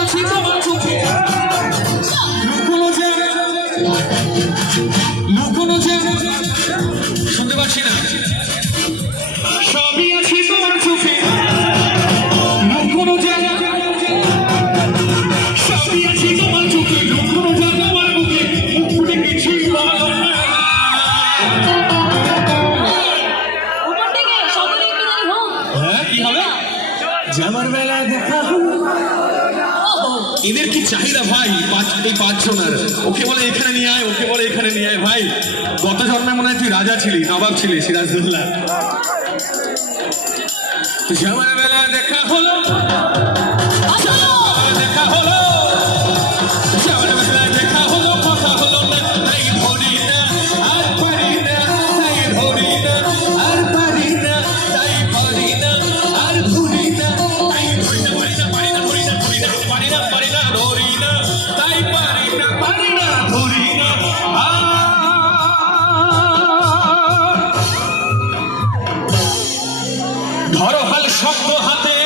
আছে তোমার চোখে লুকোনো যে শুনতে পাচ্ছি না সবই আছে তোমার চোখে লুকোনো যে সবই আছে তোমার চোখে লুকোনো যে তোমার বুকে মুখে কিছুই বলো না হ্যাঁ কি হবে যাবার বেলা দেখা এদের কি চাহিদা ভাই এই পাঁচজনের ওকে বলে এখানে নিয়ে আয় ওকে বলে এখানে নিয়ে আয় ভাই গত জন্মে মনে হয় তুই রাজা ছিলি নবাব ছিলি সিরাজদৌল্লা যাবার বেলা দেখা হলো দেখা হলো যাবার বেলা দেখা হলো কথা হলো না তাই ধরি না আর পারি না তাই ধরি না আর পারি না তাই পারি না আর ধরি না তাই ধরি না পারি না পারি না ধরি না ধরি না পারি না পারি না ধরি না তাই পারি না পারি না ধরি না ধরো হাল শক্ত হাতে